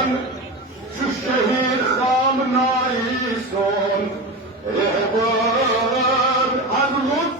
Kurban şu şehir hamnayı son Rehber azmut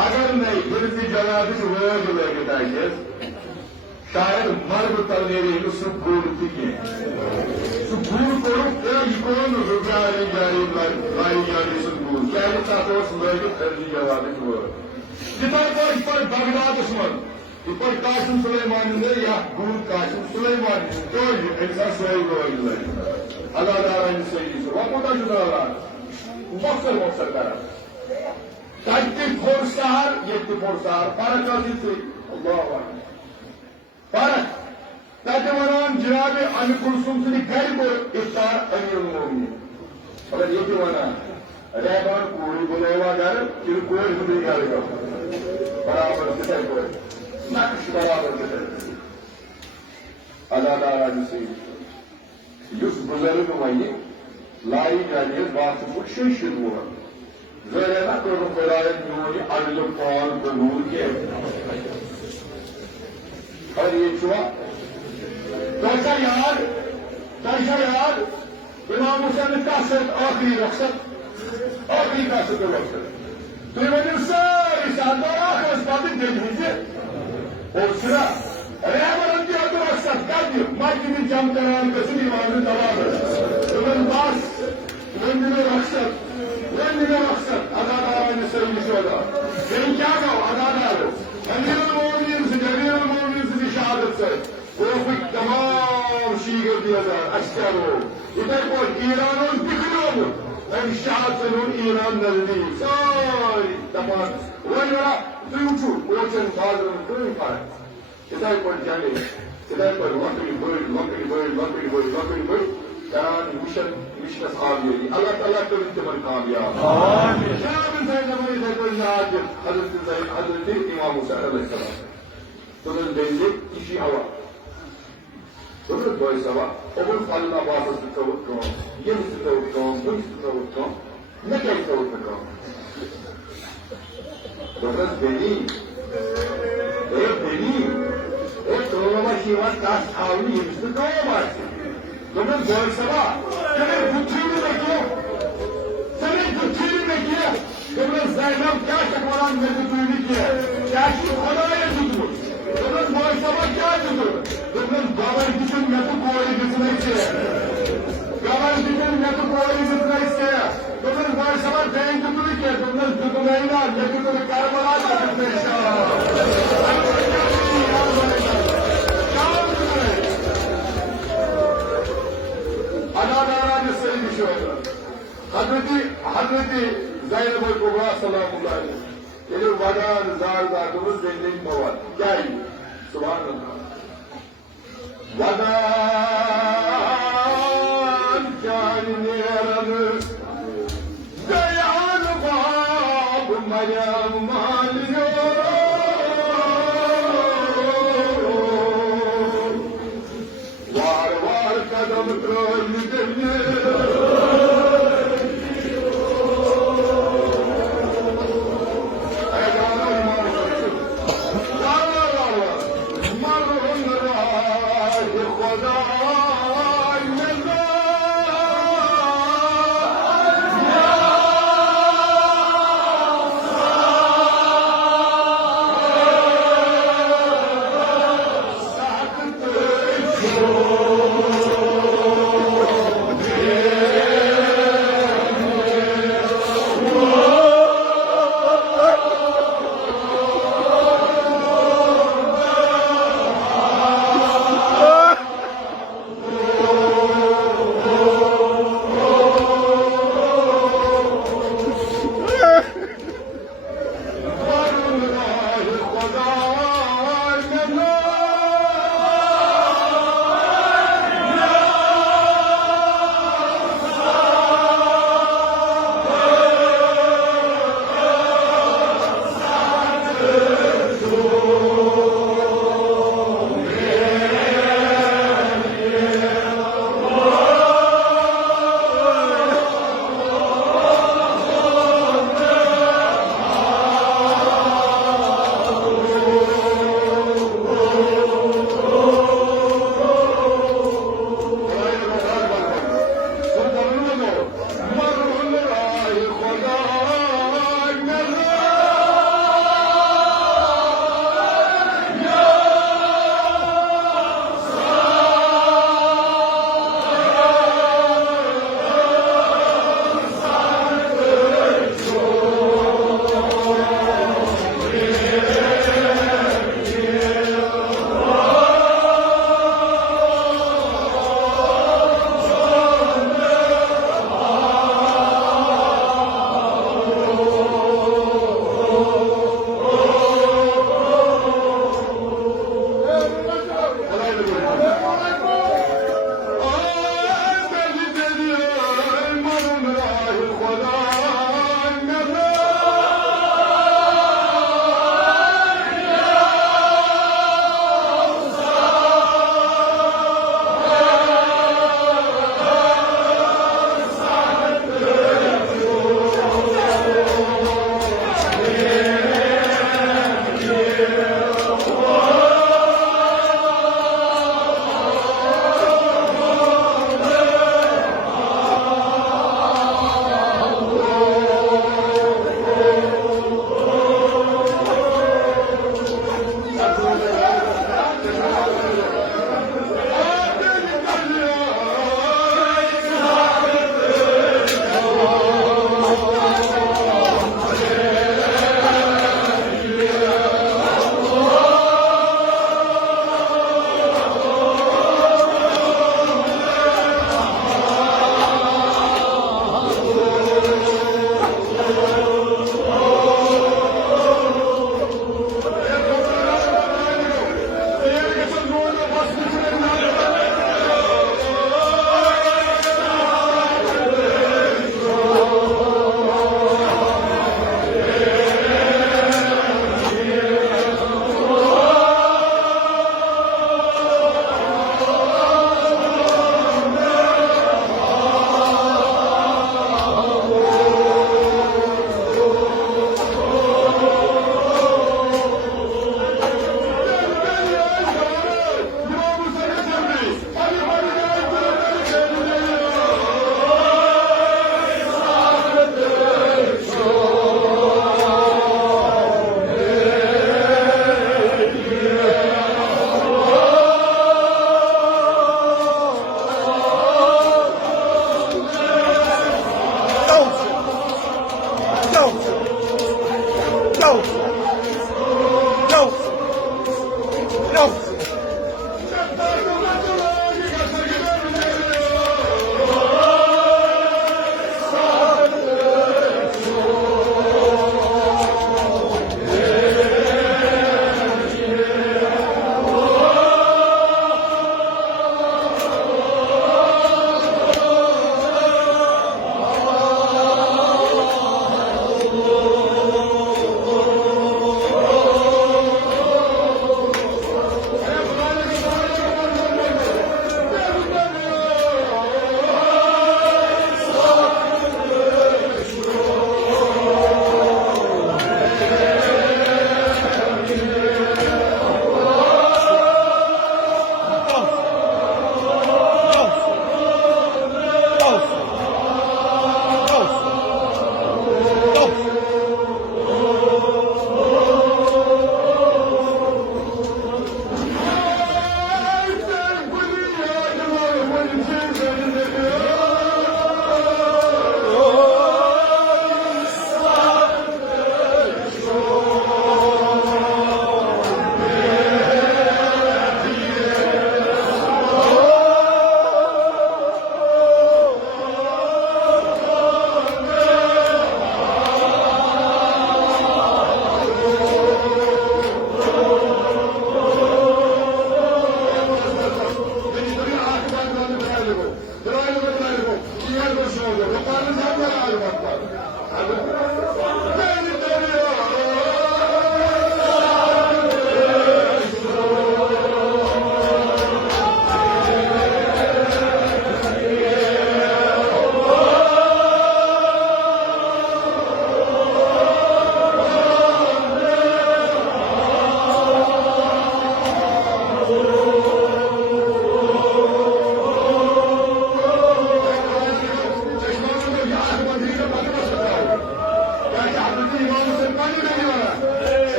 अगर नहीं फिर भी जनाब रोज लेके जाइए शायद मर्द तलने सुकून थी सुकून को कौन रुपये जारी लाई जारी सुकून क्या लगे खर्जी जवाब इस पर बगदाद इस पर कासिम सुलेमान ने या गुरु कासिम सुलेमान तो ऐसा सही गो अदादार सही वह कोता जुदा मकसद करा ताकि फोरसार ये फोरसार फर्क अल्लाह फर्क तक वन जनाब अमी कुलसुम सद घर को इफ्तार अमीर मोमिन मगर ये वन रहमान कूड़ी बुलावा घर कि कोई भी घर का बराबर कितने कोई नक्श बराबर कितने अदादार से युस बुजुर्ग वही लाई जाने बात कुछ शुरू हुआ जरा ना तो खुदाए न्योनी अगले पाल कबूल के और ये चुआ कैसा याद इमाम हुसैन का सिर्फ आखिरी रक्षक तो मैंने सारी शानदार आखिर बातें देख लीजिए और सुना रहमान की अब्दुल रक्षक कर दियो माइक में जम करान कसम इमाम दबाव तुम्हें पास वंदे रक्षक अदादार ने सही शोधा लेकिन क्या कहो अदादार अमीरुल मोमिनीन से शहादत से वो कोई तमाम शीगर दिया था अच्छा वो इधर को ईरान और बिखरो और शहादत ईरान नजदीक सारी तमाम वही तुझू ओचन फादर कोई पाए इधर पर जाने इधर पर लकड़ी كان مش أصحابي الله كنت من كامياب شاب زين ما يقول ناجح حضرت الإمام موسى عليه السلام تقول بينك إشي هوا تقول دوي سوا أقول فلنا باسس تتوقع يم تتوقع بنش تتوقع نكيف تتوقع تقول بني تقول ما شيء ما كاس حاولي يمسكوا ما Bunun boysama, senin bütçeyi bekliyor. Bunun Zeynep gerçek olan mevzudunu ki, gerçek olaya tutulur. Bunun boysama gerçektir. Bunun gavarcısın metu koyucusuna ise. Bunun boysama beyin tutulur ki, bunun tutulayla metudur karmalar tutulur inşallah. अदादारा ने सही विषय हजरती ज़ैनब कुबरा सलामुल्लाह ये वडान ज़ारदार दुरुस्त देने मवाद क्या ही सुभान अल्लाह वडान जाने रन दयाल बाब मरियम मालियो वार कदम खुदा Oh,